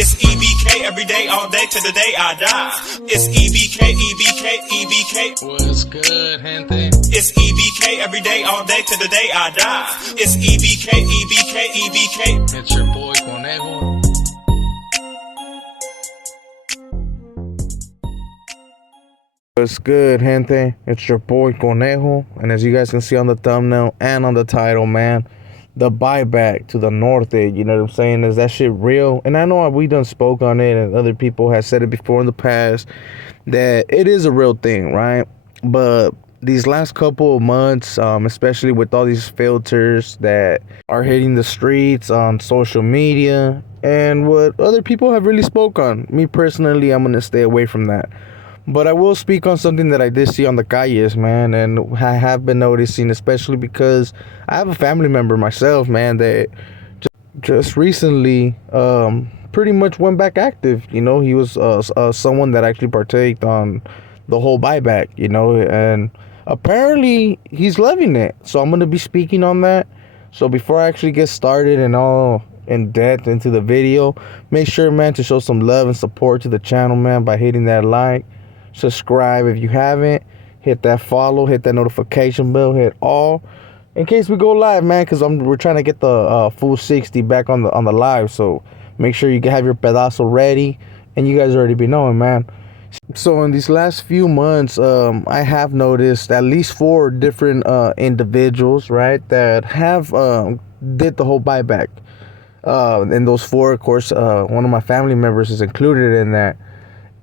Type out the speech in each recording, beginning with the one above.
It's E.B.K every day, all day, to the day I die. It's E.B.K, E.B.K, E.B.K. What's good, gente? It's E.B.K every day, all day, to the day I die. It's E.B.K, E.B.K, E.B.K. It's your boy Conejo. What's good, gente? It's your boy Conejo, and as you guys can see on the thumbnail and on the title, man, the buyback to the Norte, you know what I'm saying? Is that shit real? And I know we done spoke on it, and other people have said it before in the past, that it is a real thing, right? But these last couple of months, especially with all these filters that are hitting the streets on social media, and what other people have really spoke on, me personally, I'm gonna stay away from that. But I will speak on something that I did see on the calles, man, and I have been noticing, especially because I have a family member myself, man, that just recently pretty much went back active. You know, he was someone that actually partaked on the whole buyback, you know, and apparently he's loving it. So I'm going to be speaking on that. So before I actually get started and all in depth into the video, make sure, man, to show some love and support to the channel, man, by hitting that like. Subscribe if you haven't, hit that follow, hit that notification bell, hit all in case we go live, man, because we're trying to get the full 60 back on the live. So make sure you have your pedazo ready, and you guys already be knowing, man. So in these last few months, I have noticed at least 4 different individuals, right, that have did the whole buyback. And those 4, of course, one of my family members is included in that.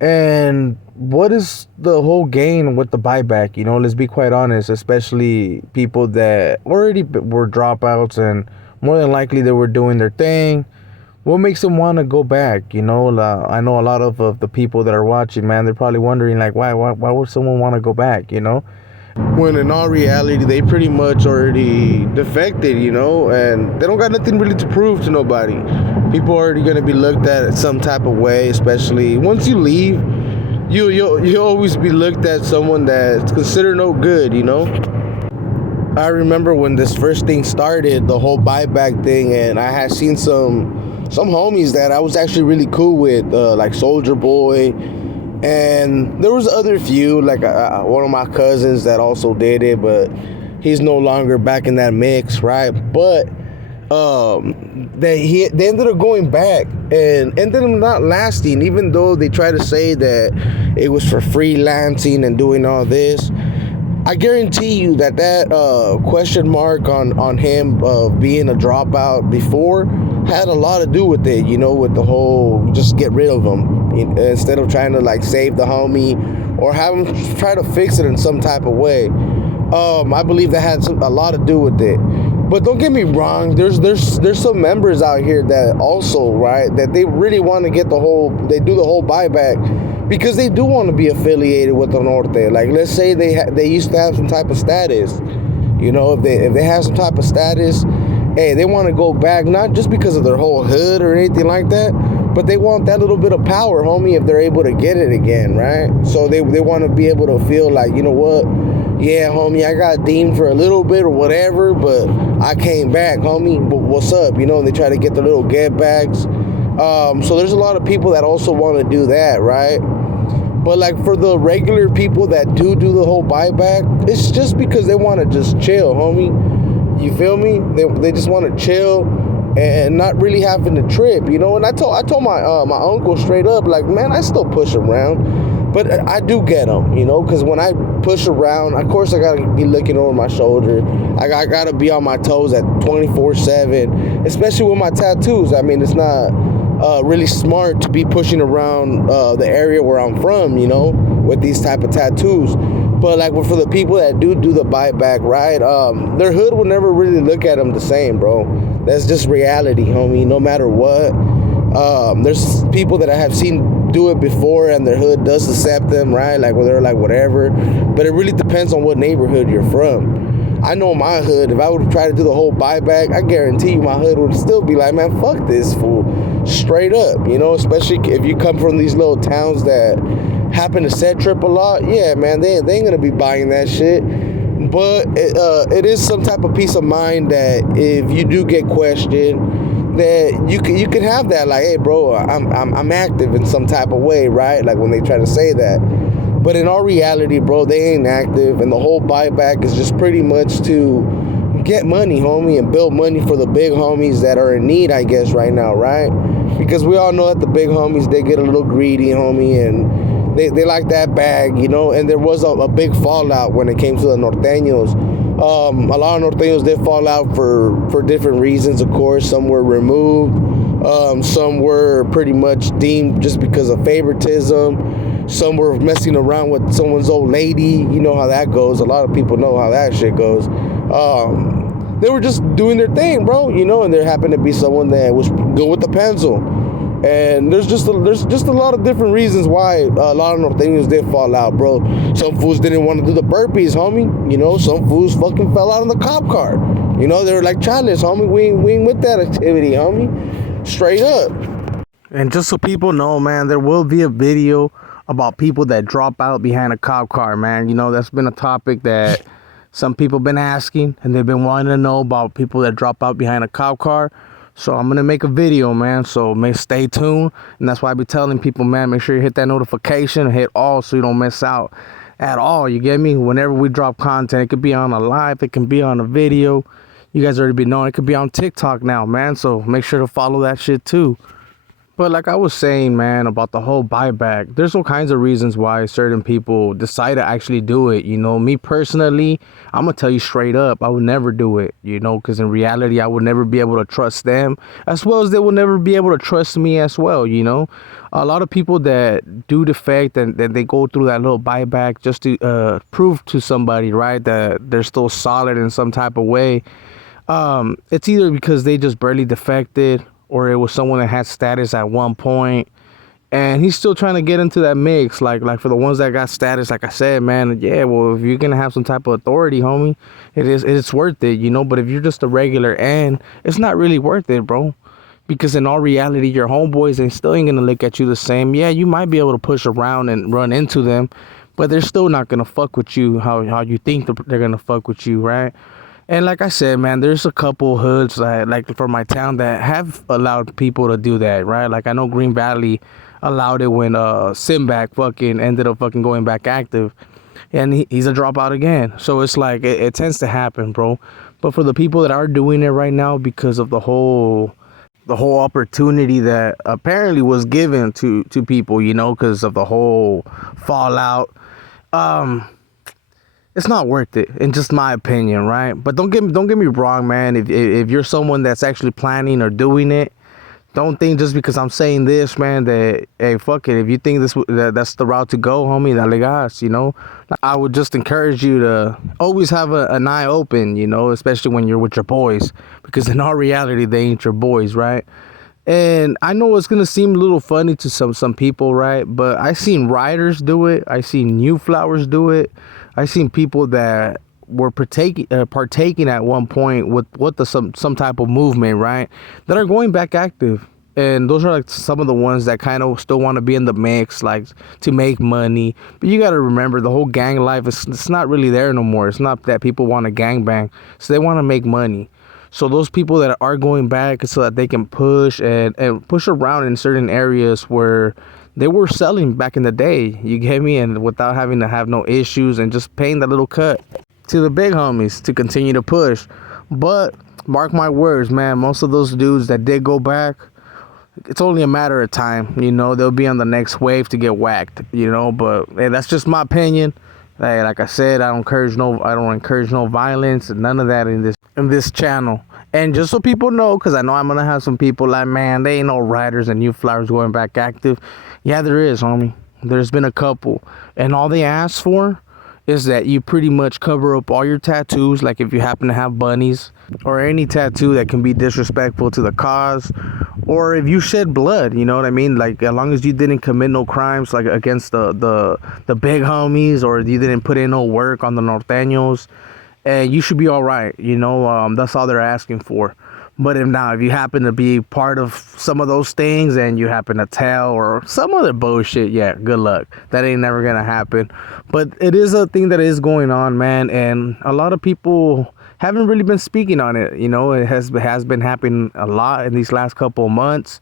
And what is the whole gain with the buyback? You know, let's be quite honest, especially people that already were dropouts and more than likely they were doing their thing. What makes them want to go back? You know, I know a lot of the people that are watching, man, they're probably wondering, like, why would someone want to go back, you know? When in all reality, they pretty much already defected, you know, and they don't got nothing really to prove to nobody. People are already going to be looked at some type of way, especially once you leave, you'll always be looked at someone that's considered no good, you know. I remember when this first thing started, the whole buyback thing, and I had seen some homies that I was actually really cool with, like Soldier Boy. And there was other few, like one of my cousins that also did it, but he's no longer back in that mix, right? But they ended up going back and ended up not lasting, even though they try to say that it was for freelancing and doing all this. I guarantee you that question mark on him being a dropout before had a lot to do with it, you know, with the whole just get rid of him instead of trying to like save the homie or have him try to fix it in some type of way. I believe that had a lot to do with it. But don't get me wrong, there's some members out here that also, right, that they really want to get they do the whole buyback because they do want to be affiliated with the Norte. Like, let's say they used to have some type of status, you know, if they have some type of status, hey, they want to go back, not just because of their whole hood or anything like that, but they want that little bit of power, homie, if they're able to get it again, right? So they want to be able to feel like, you know what, yeah, homie, I got deemed for a little bit or whatever, but I came back, homie, but what's up? You know, they try to get their little get backs. So there's a lot of people that also want to do that, right? But like for the regular people that do the whole buyback, it's just because they want to just chill, homie. You feel me? They just want to chill and not really having to trip, you know. And I told my uncle straight up, like, man, I still push around, but I do get them, you know, because when I push around, of course I gotta be looking over my shoulder. I gotta be on my toes at 24/7, especially with my tattoos. I mean, it's not really smart to be pushing around the area where I'm from, you know, with these type of tattoos. But like for the people that do the buyback, right, their hood will never really look at them the same, bro. That's just reality, homie, no matter what. There's people that I have seen do it before and their hood does accept them, right, like where they're like whatever. But it really depends on what neighborhood you're from. I know my hood, if I would try to do the whole buyback, I guarantee you my hood would still be like, man, fuck this fool, straight up, you know, especially if you come from these little towns that happen to set trip a lot. Yeah, man, they ain't gonna be buying that shit. But it is some type of peace of mind that if you do get questioned, that you could have that, like, hey bro, I'm active in some type of way, right? Like when they try to say that. But in all reality, bro, they ain't active, and the whole buyback is just pretty much to get money, homie, and build money for the big homies that are in need, I guess, right now, right? Because we all know that the big homies, they get a little greedy, homie, and they like that bag, you know. And there was a big fallout when it came to the norteños. A lot of norteños did fall out for different reasons, of course. Some were removed, some were pretty much deemed just because of favoritism. Some were messing around with someone's old lady. You know how that goes. A lot of people know how that shit goes. They were just doing their thing, bro, you know, and there happened to be someone that was good with the pencil. And there's just a lot of different reasons why a lot of norteños did fall out, bro. Some fools didn't want to do the burpees, homie. You know, some fools fucking fell out in the cop car. You know, they were like, chales, homie, we ain't with that activity, homie. Straight up. And just so people know, man, there will be a video about people that drop out behind a cop car, man. You know, that's been a topic that some people been asking, and they've been wanting to know about people that drop out behind a cop car. So I'm going to make a video, man, so stay tuned. And that's why I be telling people, man, make sure you hit that notification and hit all so you don't miss out at all. You get me? Whenever we drop content, it could be on a live, it can be on a video. You guys already be knowing it could be on TikTok now, man. So make sure to follow that shit too. But like I was saying, man, about the whole buyback, there's all kinds of reasons why certain people decide to actually do it. You know, me personally, I'm going to tell you straight up, I would never do it, you know, because in reality, I would never be able to trust them as well as they will never be able to trust me as well, you know. A lot of people that do defect and they go through that little buyback just to prove to somebody, right, that they're still solid in some type of way. It's either because they just barely defected, or it was someone that had status at one point, and he's still trying to get into that mix. Like for the ones that got status, like I said, man, yeah, well, if you're gonna have some type of authority, homie, it's worth it, you know. But if you're just a regular, and it's not really worth it, bro, because in all reality, your homeboys ain't still ain't gonna look at you the same. Yeah, you might be able to push around and run into them, but they're still not gonna fuck with you how you think they're gonna fuck with you, right? And like I said, man, there's a couple hoods like from my town that have allowed people to do that, right? Like I know Green Valley allowed it when Simback fucking ended up fucking going back active, and he's a dropout again. So it's like it tends to happen, bro. But for the people that are doing it right now because of the whole opportunity that apparently was given to people, you know, because of the whole fallout, it's not worth it, in just my opinion, right? But don't get me wrong, man. If you're someone that's actually planning or doing it, don't think just because I'm saying this, man, that, hey, fuck it. If you think that's the route to go, homie, dale gas, you know? I would just encourage you to always have an eye open, you know, especially when you're with your boys, because in all reality, they ain't your boys, right? And I know it's gonna seem a little funny to some people, right? But I seen riders do it. I seen New Flowers do it. I seen people that were partaking at one point with some type of movement, right, that are going back active. And those are like some of the ones that kind of still want to be in the mix, like to make money. But you got to remember, the whole gang life it's not really there no more. It's not that people want to gangbang, so they want to make money. So those people that are going back so that they can push and push around in certain areas where they were selling back in the day, you get me, and without having to have no issues and just paying that little cut to the big homies to continue to push. But mark my words, man, most of those dudes that did go back, it's only a matter of time, you know. They'll be on the next wave to get whacked, you know. But hey, that's just my opinion. Hey, like I said, I don't encourage no violence and none of that in this channel. And just so people know, because I know I'm gonna have some people like, man, they ain't no riders and New Flowers going back active. Yeah, there is, homie. There's been a couple, and all they ask for is that you pretty much cover up all your tattoos, like if you happen to have bunnies or any tattoo that can be disrespectful to the cause, or if you shed blood, you know what I mean? Like, as long as you didn't commit no crimes, like against the big homies, or you didn't put in no work on the norteños, and you should be all right, you know. That's all they're asking for. But if you happen to be part of some of those things and you happen to tell or some other bullshit, yeah, good luck. That ain't never gonna happen. But it is a thing that is going on, man, and a lot of people haven't really been speaking on it. You know, it has been happening a lot in these last couple of months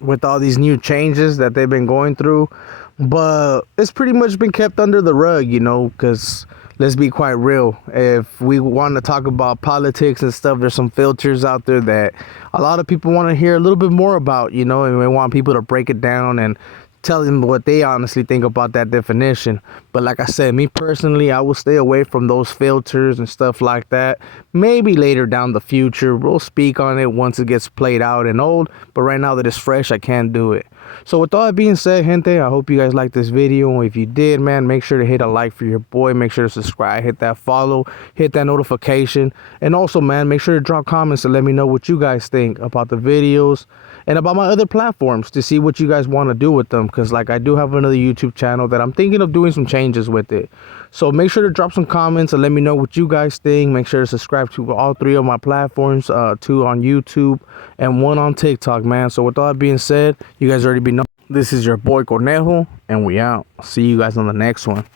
with all these new changes that they've been going through. But it's pretty much been kept under the rug, you know, because let's be quite real. If we want to talk about politics and stuff, there's some filters out there that a lot of people want to hear a little bit more about, you know, and we want people to break it down and tell them what they honestly think about that definition. But like I said, me personally, I will stay away from those filters and stuff like that. Maybe later down the future, we'll speak on it once it gets played out and old. But right now that it's fresh, I can't do it. So with all that being said, gente, I hope you guys liked this video. If you did, man, make sure to hit a like for your boy. Make sure to subscribe, hit that follow, hit that notification. And also, man, make sure to drop comments and let me know what you guys think about the videos and about my other platforms to see what you guys want to do with them. Because, like, I do have another YouTube channel that I'm thinking of doing some changes with it. So make sure to drop some comments and let me know what you guys think. Make sure to subscribe to all 3 of my platforms, 2 on YouTube and 1 on TikTok, man. So with all that being said, you guys already know. This is your boy Conejo, and we out. See you guys on the next one.